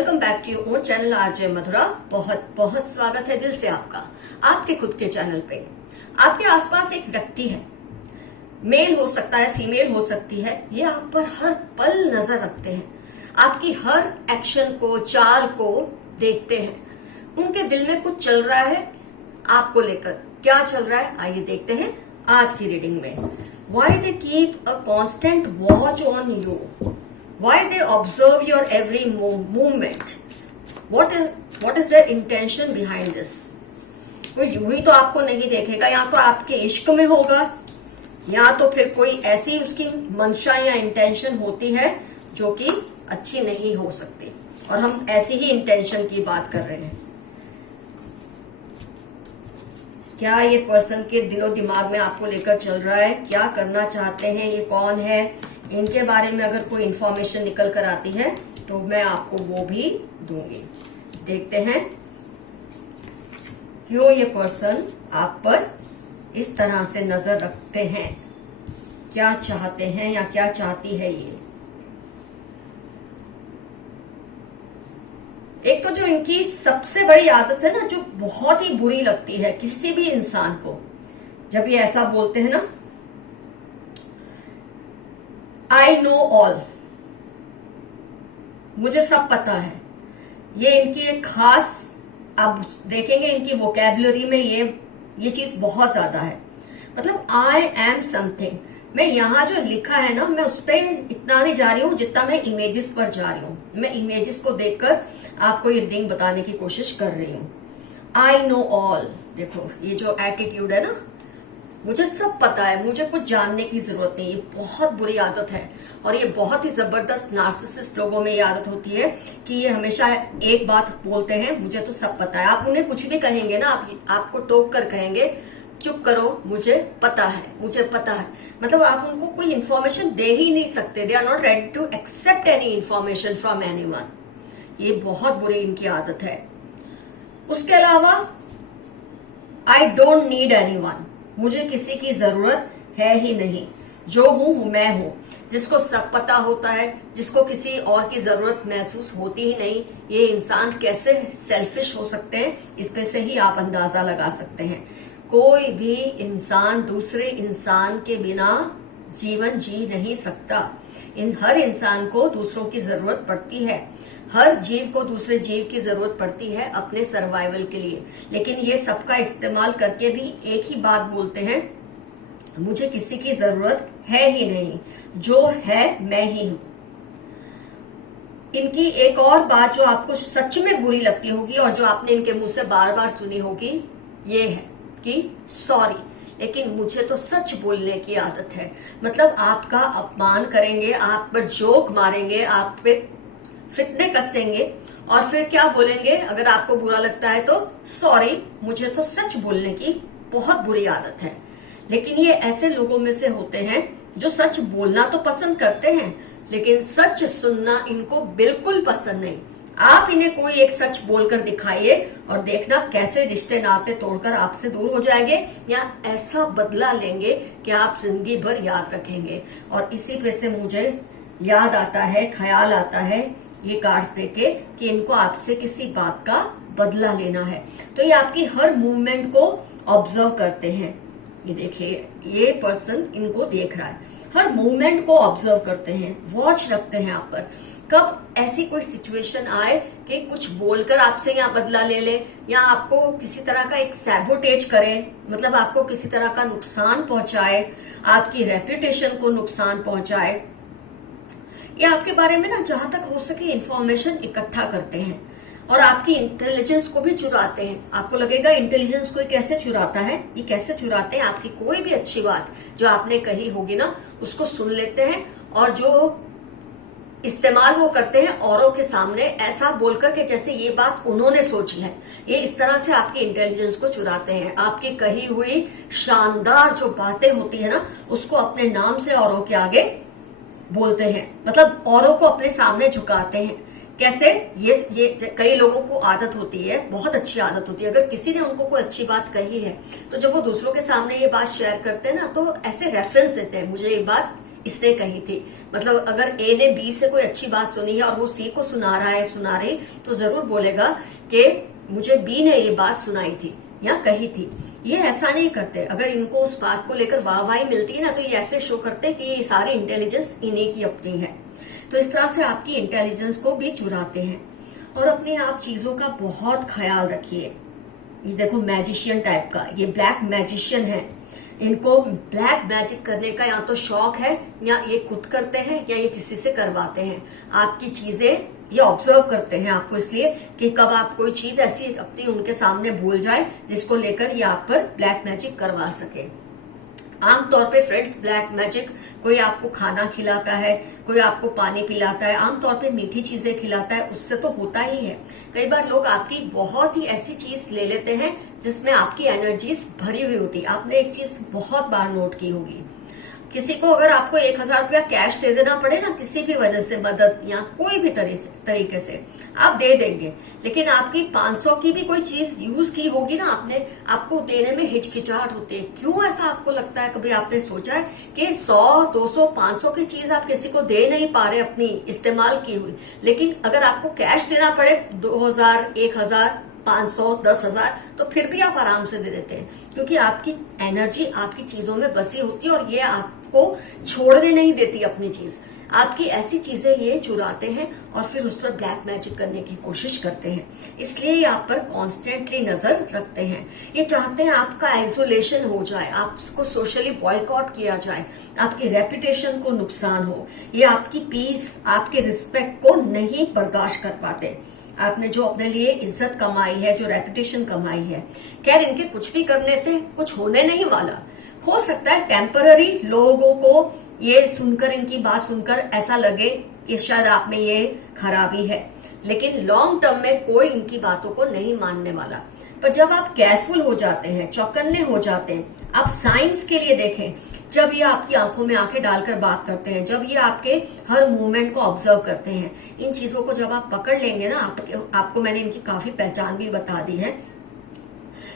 Welcome back to your own channel RJ Madhura. बहुत बहुत स्वागत है दिल से आपका आपके खुद के चैनल पे। आपके आसपास एक व्यक्ति है, मेल हो सकता है, फीमेल हो सकती है, ये आप पर हर पल नजर रखते हैं, आपकी हर एक्शन को, चाल को देखते हैं। उनके दिल में कुछ चल रहा है आपको लेकर। क्या चल रहा है आइए देखते हैं आज की रीडिंग में। Why they keep a constant watch on you, why they observe your every movement, what is their intention behind this। वो यूं ही तो आपको नहीं देखेगा, या तो आपके इश्क में होगा, या तो फिर कोई ऐसी उसकी मंशा या इंटेंशन होती है जो कि अच्छी नहीं हो सकती, और हम ऐसी ही इंटेंशन की बात कर रहे हैं। क्या ये पर्सन के दिलो दिमाग में आपको लेकर चल रहा है, क्या करना चाहते हैं, ये कौन है, इनके बारे में अगर कोई इंफॉर्मेशन निकल कर आती है तो मैं आपको वो भी दूंगी। देखते हैं क्यों ये पर्सन आप पर इस तरह से नजर रखते हैं, क्या चाहते हैं या क्या चाहती है ये। एक तो जो इनकी सबसे बड़ी आदत है ना, जो बहुत ही बुरी लगती है किसी भी इंसान को, जब ये ऐसा बोलते हैं ना, आई नो ऑल, मुझे सब पता है। ये इनकी एक खास, आप देखेंगे इनकी वोकैबुलरी में ये चीज बहुत ज्यादा है। मतलब आई एम समथिंग, मैं यहां जो लिखा है ना, मैं उस पर इतना नहीं जा रही हूं जितना मैं इमेजेस पर जा रही हूं। मैं इमेजेस को देखकर आपको ये रीडिंग बताने की कोशिश कर रही हूं। आई नो ऑल, देखो ये जो एटीट्यूड है ना, मुझे सब पता है, मुझे कुछ जानने की जरूरत नहीं। ये बहुत बुरी आदत है, और ये बहुत ही जबरदस्त नार्सिसिस्ट लोगों में ये आदत होती है कि ये हमेशा एक बात बोलते हैं, मुझे तो सब पता है। आप उन्हें कुछ भी कहेंगे ना, आपको टोक कर कहेंगे चुप करो, मुझे पता है, मुझे पता है। मतलब आप उनको कोई इंफॉर्मेशन दे ही नहीं सकते। They are not ready to accept any information from anyone. ये बहुत बुरी इनकी आदत है। उसके अलावा आई डोंट नीड एनीवन, मुझे किसी की जरूरत है ही नहीं, जो हूं मैं हूं। जिसको सब पता होता है, जिसको किसी और की जरूरत महसूस होती ही नहीं, ये इंसान कैसे सेल्फिश हो सकते हैं, इस पे से ही आप अंदाजा लगा सकते हैं। कोई भी इंसान दूसरे इंसान के बिना जीवन जी नहीं सकता। इन हर इंसान को दूसरों की जरूरत पड़ती है, हर जीव को दूसरे जीव की जरूरत पड़ती है अपने सर्वाइवल के लिए। लेकिन ये सबका इस्तेमाल करके भी एक ही बात बोलते हैं, मुझे किसी की जरूरत है ही नहीं, जो है मैं ही हूं। इनकी एक और बात जो आपको सच में बुरी लगती होगी और जो आपने इनके मुंह से बार बार सुनी होगी, ये है कि सॉरी, लेकिन मुझे तो सच बोलने की आदत है। मतलब आपका अपमान करेंगे, आप पर जोक मारेंगे, आप पे फितने कसेंगे, और फिर क्या बोलेंगे अगर आपको बुरा लगता है तो, सॉरी, मुझे तो सच बोलने की बहुत बुरी आदत है। लेकिन ये ऐसे लोगों में से होते हैं जो सच बोलना तो पसंद करते हैं, लेकिन सच सुनना इनको बिल्कुल पसंद नहीं। आप इन्हें कोई एक सच बोलकर दिखाइए और देखना कैसे रिश्ते नाते तोड़कर आपसे दूर हो जाएंगे, या ऐसा बदला लेंगे कि आप जिंदगी भर याद रखेंगे। और इसी पे से मुझे याद आता है, ख्याल आता है ये कार्ड्स देके कि इनको आपसे किसी बात का बदला लेना है। तो ये आपकी हर मूवमेंट को ऑब्जर्व करते हैं। ये देखिए, ये पर्सन इनको देख रहा है, हर मूवमेंट को ऑब्जर्व करते हैं, वॉच रखते हैं आप पर। कब ऐसी कोई सिचुएशन आए कि कुछ बोलकर आपसे या बदला ले ले, या आपको किसी तरह का एक सैबोटेज करे, मतलब आपको किसी तरह का नुकसान पहुंचाए, आपकी रेपुटेशन को नुकसान पहुंचाए, या आपके बारे में ना जहां तक हो सके इंफॉर्मेशन इकट्ठा करते हैं और आपकी इंटेलिजेंस को भी चुराते हैं। आपको लगेगा इंटेलिजेंस को कैसे चुराता है, ये कैसे चुराते हैं, आपकी कोई भी अच्छी बात जो आपने कही होगी ना, उसको सुन लेते हैं, और जो इस्तेमाल वो करते हैं औरों के सामने ऐसा बोलकर के जैसे ये बात उन्होंने सोची है। ये इस तरह से आपकी इंटेलिजेंस को चुराते हैं। आपकी कही हुई शानदार जो बातें होती है ना, उसको अपने नाम से औरों के आगे बोलते हैं, मतलब औरों को अपने सामने झुकाते हैं। कैसे, ये कई लोगों को आदत होती है, बहुत अच्छी आदत होती है, अगर किसी ने उनको कोई अच्छी बात कही है तो जब वो दूसरों के सामने ये बात शेयर करते हैं ना, तो ऐसे रेफरेंस देते हैं, मुझे ये बात इसने कही थी। मतलब अगर ए ने बी से कोई अच्छी बात सुनी है और वो सी को सुना रही, तो जरूर बोलेगा कि मुझे बी ने ये बात सुनाई थी या कही थी। ये ऐसा नहीं करते। अगर इनको उस बात को लेकर वाहवाही मिलती है ना, तो ये ऐसे शो करते हैं कि ये सारी इंटेलिजेंस इन्हीं की अपनी है। तो इस तरह से आपकी इंटेलिजेंस को भी चुराते हैं। और अपने आप चीजों का बहुत ख्याल रखिए। ये देखो मैजिशियन टाइप का, ये ब्लैक मैजिशियन है। इनको ब्लैक मैजिक करने का या तो शौक है, या ये खुद करते हैं, या ये किसी से करवाते हैं। आपकी चीजें ये ऑब्जर्व करते हैं आपको, इसलिए कि कब आप कोई चीज ऐसी अपनी उनके सामने भूल जाए जिसको लेकर ये आप पर ब्लैक मैजिक करवा सके। आमतौर पे फ्रेंड्स, ब्लैक मैजिक कोई आपको खाना खिलाता है, कोई आपको पानी पिलाता है, आमतौर पे मीठी चीजें खिलाता है, उससे तो होता ही है। कई बार लोग आपकी बहुत ही ऐसी चीज ले लेते हैं जिसमें आपकी एनर्जीज भरी हुई होती है। आपने एक चीज बहुत बार नोट की होगी, किसी को अगर आपको 1000 रुपया कैश दे देना पड़े ना, किसी भी वजह से, मदद या कोई भी तरीके से आप दे देंगे, लेकिन आपकी 500 की भी कोई चीज यूज की होगी ना आपने, आपको देने में हिचकिचाहट होती है। क्यों ऐसा आपको लगता है? कभी आपने सोचा है कि 100, 200, 500 की चीज आप किसी को दे नहीं पा रहे अपनी इस्तेमाल की हुई, लेकिन अगर आपको कैश देना पड़े 2000, 1000, 500, 10,000, तो फिर भी आप आराम से दे देते हैं, क्योंकि आपकी एनर्जी आपकी चीजों में बसी होती है और ये आपको छोड़ने नहीं देती अपनी चीज। आपकी ऐसी चीजें ये चुराते हैं और फिर उस पर ब्लैक मैजिक करने की कोशिश करते हैं। इसलिए ये आप पर कॉन्स्टेंटली नजर रखते हैं। ये चाहते हैं आपका आइसोलेशन हो जाए, आपको सोशली बॉयकॉट किया जाए, आपकी रेपुटेशन को नुकसान हो। ये आपकी पीस, आपके रिस्पेक्ट को नहीं बर्दाश्त कर पाते। आपने जो अपने लिए इज्जत कमाई है, जो रेपुटेशन कमाई है, खैर इनके कुछ भी करने से कुछ होने नहीं वाला। हो सकता है टेम्पररी लोगों को ये सुनकर, इनकी बात सुनकर ऐसा लगे कि शायद आप में ये खराबी है, लेकिन लॉन्ग टर्म में कोई इनकी बातों को नहीं मानने वाला। पर जब आप केयरफुल हो जाते हैं, चौकन्ने हो जाते हैं, आप साइंस के लिए देखें। जब ये आपकी आंखों में आंखें डालकर बात करते हैं, जब ये आपके हर मूवमेंट को ऑब्जर्व करते हैं, इन चीजों को जब आप पकड़ लेंगे ना, आपको मैंने इनकी काफी पहचान भी बता दी है,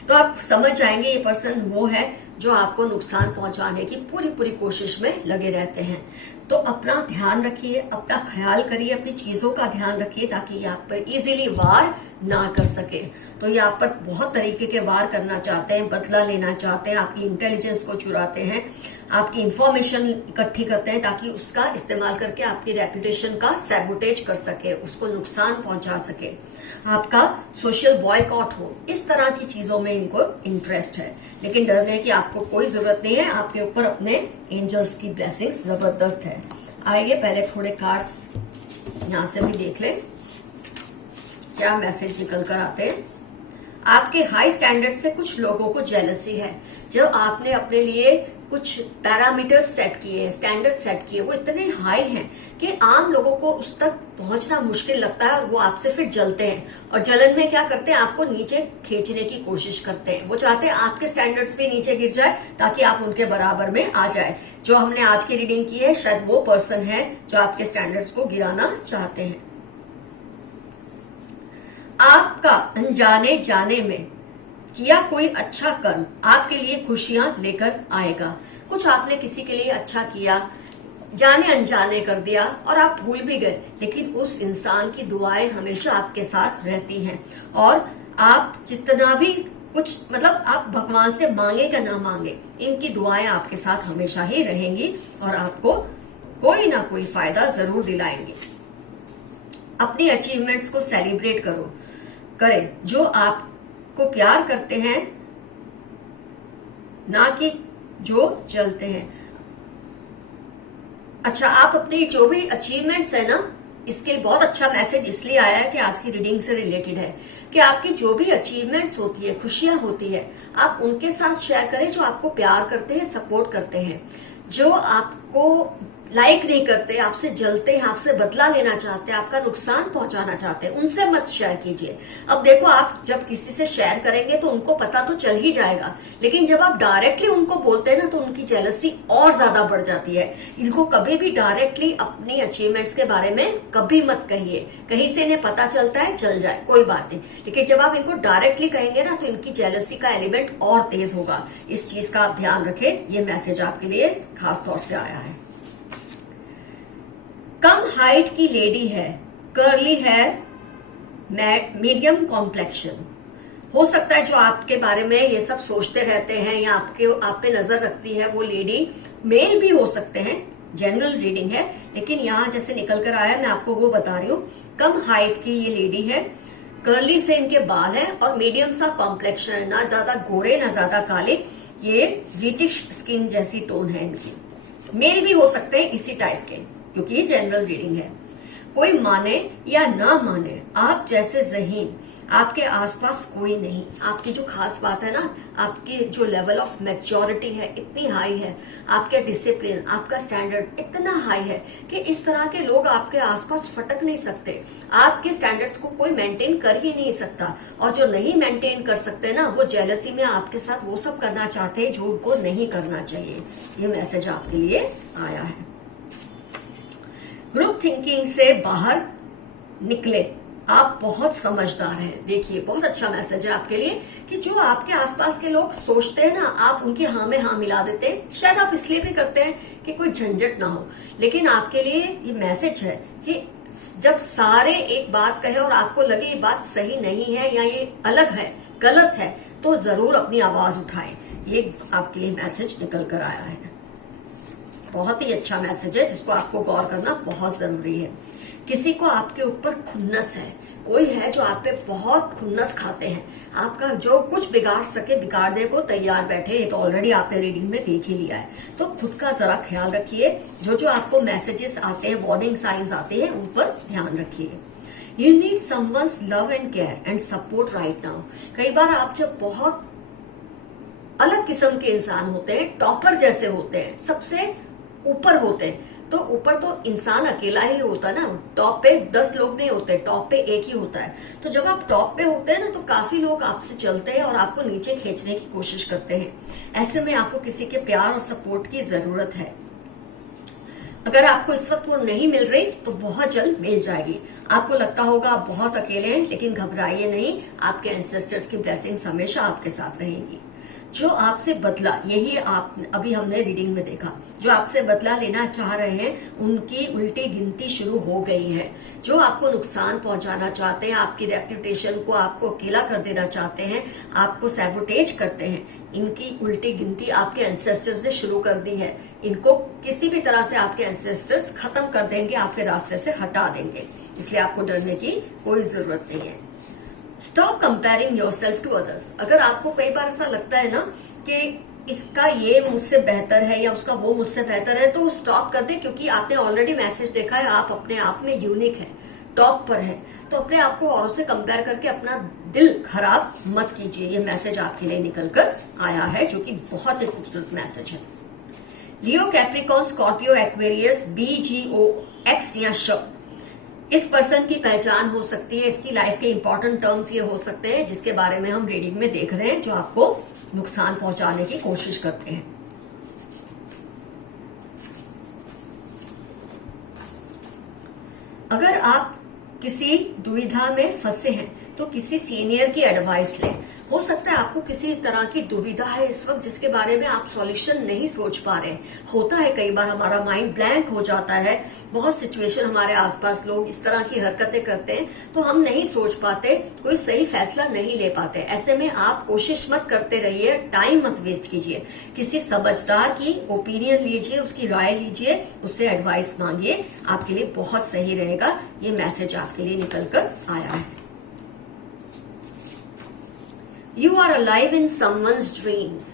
तो आप समझ जाएंगे ये पर्सन वो है जो आपको नुकसान पहुंचाने की पूरी कोशिश में लगे रहते हैं। तो अपना ध्यान रखिए, अपना ख्याल करिए, अपनी चीजों का ध्यान रखिए, ताकि ये आप पर इजीली वार ना कर सके। तो ये आप पर बहुत तरीके के वार करना चाहते हैं, बदला लेना चाहते हैं, आपकी इंटेलिजेंस को चुराते हैं, आपकी इंफॉर्मेशन इकट्ठी करते हैं, ताकि उसका इस्तेमाल करके आपकी रेपुटेशन का सैबोटेज कर सके, उसको नुकसान पहुंचा सके, आपका सोशल बॉयकॉट हो। इस तरह की चीजों में इनको इंटरेस्ट है, लेकिन डरने की आपको कोई जरूरत नहीं है। आपके ऊपर अपने एंजल्स की ब्लेसिंग्स जबरदस्त है। आइए पहले थोड़े कार्ड्स यहां से भी देख लें, क्या मैसेज निकल कर आते हैं। आपके हाई स्टैंडर्ड से कुछ लोगों को जेलसी है। जब आपने अपने लिए कुछ पैरामीटर्स सेट किए, स्टैंडर्ड सेट किए, वो इतने हाई हैं कि आम लोगों को उस तक पहुंचना मुश्किल लगता है और वो आपसे फिर जलते हैं। और जलन में क्या करते हैं? आपको नीचे खींचने की कोशिश करते हैं। वो चाहते हैं आपके स्टैंडर्ड्स भी नीचे गिर जाए ताकि आप उनके बराबर में आ जाए। जो हमने आज की रीडिंग की है, शायद वो पर्सन है जो आपके स्टैंडर्ड्स को गिराना चाहते हैं। आपका अनजाने जाने में किया कोई अच्छा कर्म आपके लिए खुशियां लेकर आएगा। कुछ आपने किसी के लिए अच्छा किया, जाने अनजाने कर दिया और आप भूल भी गए, लेकिन उस इंसान की दुआएं हमेशा आपके साथ रहती हैं। और आप जितना भी कुछ, मतलब आप भगवान से मांगे या ना मांगे, इनकी दुआएं आपके साथ हमेशा ही रहेंगी और आपको कोई ना कोई फायदा जरूर दिलाएंगे। अपनी अचीवमेंट्स को सेलिब्रेट करें। जो आपको प्यार करते हैं, ना कि जो जलते हैं। अच्छा, आप अपनी जो भी अचीवमेंट्स है ना, इसके बहुत अच्छा मैसेज इसलिए आया है कि आज की रीडिंग से रिलेटेड है कि आपकी जो भी अचीवमेंट्स होती है, खुशियां होती है, आप उनके साथ शेयर करें जो आपको प्यार करते हैं, सपोर्ट करते हैं। जो आपको लाइक नहीं करते, आपसे जलते हैं, आपसे बदला लेना चाहते हैं, आपका नुकसान पहुंचाना चाहते हैं, उनसे मत शेयर कीजिए। अब देखो, आप जब किसी से शेयर करेंगे तो उनको पता तो चल ही जाएगा, लेकिन जब आप डायरेक्टली उनको बोलते हैं ना, तो उनकी जेलसी और ज्यादा बढ़ जाती है। इनको कभी भी डायरेक्टली अपनी अचीवमेंट्स के बारे में कभी मत कहिए। कहीं से इन्हें पता चलता है, चल जाए, कोई बात नहीं, लेकिन जब आप इनको डायरेक्टली कहेंगे ना, तो इनकी जेलसी का एलिमेंट और तेज होगा। इस चीज का आप ध्यान रखें। ये मैसेज आपके लिए खास तौर से आया है। कम हाइट की लेडी है, कर्ली हेयर, मीडियम कॉम्प्लेक्शन। हो सकता है जो आपके बारे में ये सब सोचते रहते हैं या आप पे नजर रखती है वो लेडी मेल भी हो सकते हैं, जनरल रीडिंग है, लेकिन यहाँ जैसे निकल कर आया मैं आपको वो बता रही हूँ। कम हाइट की ये लेडी है, कर्ली से इनके बाल है और मीडियम सा कॉम्प्लेक्शन है, ना ज्यादा गोरे ना ज्यादा काले, ये ब्रिटिश स्किन जैसी टोन है इनकी। मेल भी हो सकते हैं इसी टाइप के, क्योंकि ये जनरल रीडिंग है। कोई माने या ना माने, आप जैसे ज़हीन आपके आसपास कोई नहीं। आपकी जो खास बात है ना, आपकी जो लेवल ऑफ मैच्योरिटी है इतनी हाई है, आपके डिसिप्लिन, आपका स्टैंडर्ड इतना हाई है कि इस तरह के लोग आपके आसपास फटक नहीं सकते। आपके स्टैंडर्ड्स को कोई मेंटेन कर ही नहीं सकता, और जो नहीं मेंटेन कर सकते ना, वो जेलसी में आपके साथ वो सब करना चाहते हैं जो उनको नहीं करना चाहिए। ये मैसेज आपके लिए आया है। ग्रुप थिंकिंग से बाहर निकले, आप बहुत समझदार हैं। देखिए बहुत अच्छा मैसेज है आपके लिए कि जो आपके आसपास के लोग सोचते हैं ना, आप उनकी हाँ में हाँ मिला देते हैं। शायद आप इसलिए भी करते हैं कि कोई झंझट ना हो, लेकिन आपके लिए ये मैसेज है कि जब सारे एक बात कहे और आपको लगे ये बात सही नहीं है या ये अलग है, गलत है, तो जरूर अपनी आवाज उठाएं। ये आपके लिए मैसेज निकल कर आया है। बहुत ही अच्छा मैसेज है जिसको आपको गौर करना बहुत जरूरी है। किसी को आपके ऊपर खुन्नस है, कोई है जो आप पे बहुत खुन्नस खाते हैं, आपका जो कुछ बिगाड़ सके बिगाड़ने को तैयार बैठे। ये तो ऑलरेडी आपने रीडिंग में देख ही लिया है। तो खुद का जरा ख्याल रखिए, जो आपको मैसेजेस आते हैं, वार्निंग साइंस आते हैं, उन पर ध्यान रखिए। You need someone's love and care and support right now. कई बार आप जब बहुत अलग किस्म के इंसान होते हैं, टॉपर जैसे होते हैं, सबसे ऊपर होते हैं, तो ऊपर तो इंसान अकेला ही होता है ना, टॉप पे 10 लोग नहीं होते, टॉप पे एक ही होता है। तो जब आप टॉप पे होते हैं ना, तो काफी लोग आपसे चलते हैं और आपको नीचे खींचने की कोशिश करते हैं। ऐसे में आपको किसी के प्यार और सपोर्ट की जरूरत है। अगर आपको इस वक्त वो नहीं मिल रही तो बहुत जल्द मिल जाएगी। आपको लगता होगा आप बहुत अकेले हैं, लेकिन घबराइए नहीं, आपके एंसेस्टर्स की ब्लेसिंग्स हमेशा आपके साथ रहेंगी। जो आपसे बदला, यही आप अभी हमने रीडिंग में देखा, जो आपसे बदला लेना चाह रहे हैं उनकी उल्टी गिनती शुरू हो गई है। जो आपको नुकसान पहुंचाना चाहते हैं, आपकी रेप्यूटेशन को आपको अकेला कर देना चाहते हैं, आपको सैबोटेज करते हैं, इनकी उल्टी गिनती आपके एंसेस्टर्स ने शुरू कर दी है। इनको किसी भी तरह से आपके एंसेस्टर्स खत्म कर देंगे, आपके रास्ते से हटा देंगे, इसलिए आपको डरने की कोई जरूरत नहीं है। Stop comparing yourself to others. अगर आपको कई बार ऐसा लगता है ना कि इसका ये मुझसे बेहतर है या उसका वो मुझसे बेहतर है, तो स्टॉप कर दे, क्योंकि आपने ऑलरेडी मैसेज देखा है, आप अपने आप में यूनिक है, टॉप पर है। तो अपने आप को औरों से कंपेयर करके अपना दिल खराब मत कीजिए। ये मैसेज आपके लिए निकल कर आया है, जो कि बहुत ही खूबसूरत मैसेज है। लियो, कैप्रिकॉर्न, स्कॉर्पियो, एक्वेरियस, BGOX या श, इस पर्सन की पहचान हो सकती है। इसकी लाइफ के इंपॉर्टेंट टर्म्स ये हो सकते हैं जिसके बारे में हम रीडिंग में देख रहे हैं, जो आपको नुकसान पहुंचाने की कोशिश करते हैं। अगर आप किसी दुविधा में फंसे हैं तो किसी सीनियर की एडवाइस लें। हो सकता है आपको किसी तरह की दुविधा है इस वक्त जिसके बारे में आप सॉल्यूशन नहीं सोच पा रहे। होता है कई बार हमारा माइंड ब्लैंक हो जाता है, बहुत सिचुएशन हमारे आसपास लोग इस तरह की हरकतें करते हैं तो हम नहीं सोच पाते, कोई सही फैसला नहीं ले पाते। ऐसे में आप कोशिश मत करते रहिए, टाइम मत वेस्ट कीजिए, किसी समझदार की ओपिनियन लीजिए, उसकी राय लीजिए, उससे एडवाइस मांगिए, आपके लिए बहुत सही रहेगा। ये मैसेज आपके लिए निकल कर आया है। You are alive in someone's dreams.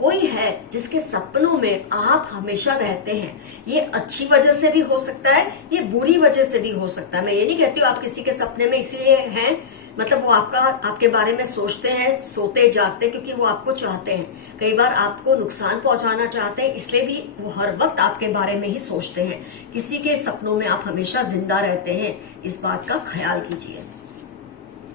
कोई है जिसके सपनों में आप हमेशा रहते हैं। ये अच्छी वजह से भी हो सकता है, ये बुरी वजह से भी हो सकता है। मैं ये नहीं कहती हूँ आप किसी के सपने में इसलिए हैं, मतलब वो आपके बारे में सोचते हैं, सोते जागते, क्योंकि वो आपको चाहते हैं। कई बार आपको नुकसान पहुंचाना चाहते हैं, इसलिए भी वो हर वक्त आपके बारे में ही सोचते हैं। किसी के सपनों में आप हमेशा जिंदा रहते हैं, इस बात का ख्याल कीजिए।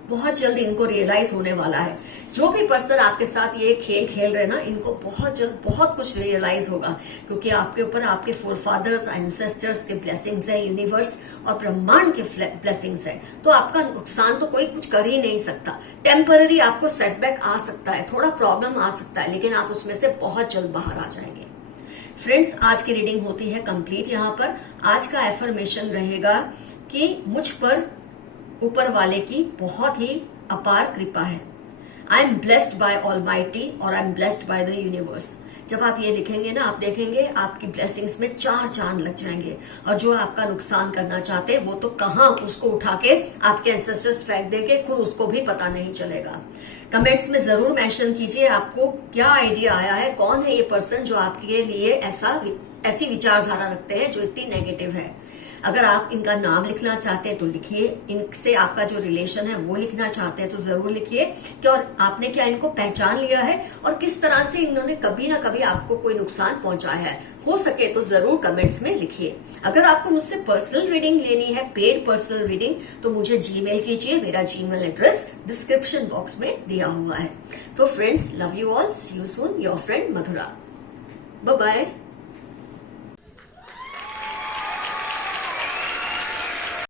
बहुत जल्द इनको रियलाइज होने वाला है। जो भी पर्सन आपके साथ ये खेल खेल रहे ना, इनको बहुत जल्द बहुत कुछ रियलाइज होगा, क्योंकि आपके ऊपर आपके फोरफादर्स, एंसेस्टर्स के ब्लेसिंग्स है, यूनिवर्स और ब्रह्मांड के ब्लेसिंग्स है। तो आपका नुकसान तो कोई कुछ कर ही नहीं सकता। टेम्पररी आपको सेटबैक आ सकता है, थोड़ा प्रॉब्लम आ सकता है, लेकिन आप उसमें से बहुत जल्द बाहर आ जाएंगे। फ्रेंड्स, आज की रीडिंग होती है कंप्लीट। यहाँ पर आज का एफर्मेशन रहेगा कि मुझ पर ऊपर वाले की बहुत ही अपार कृपा है। I am blessed by almighty और I am blessed by the universe. जब आप ये लिखेंगे ना, आप देखेंगे आपकी ब्लेसिंग्स में 4 चांद लग जाएंगे। और जो आपका नुकसान करना चाहते हैं वो तो कहाँ उसको उठा के आपके एंसेस्टर्स फेंक देंगे, खुद उसको भी पता नहीं चलेगा। कमेंट्स में जरूर मेंशन कीजिए आपको क्या आइडिया आया है, कौन है ये पर्सन जो आपके लिए ऐसी विचारधारा रखते हैं जो इतनी नेगेटिव है। अगर आप इनका नाम लिखना चाहते हैं तो लिखिए, इनसे आपका जो रिलेशन है वो लिखना चाहते हैं तो जरूर लिखिए कि और आपने क्या इनको पहचान लिया है और किस तरह से इन्होंने कभी ना कभी आपको कोई नुकसान पहुंचाया है। हो सके तो जरूर कमेंट्स में लिखिए। अगर आपको मुझसे पर्सनल रीडिंग लेनी है, पेड पर्सनल रीडिंग, तो मुझे जीमेल कीजिए। मेरा जीमेल एड्रेस डिस्क्रिप्शन बॉक्स में दिया हुआ है। तो friends, love you all, see you soon, your friend Madhura. Bye bye.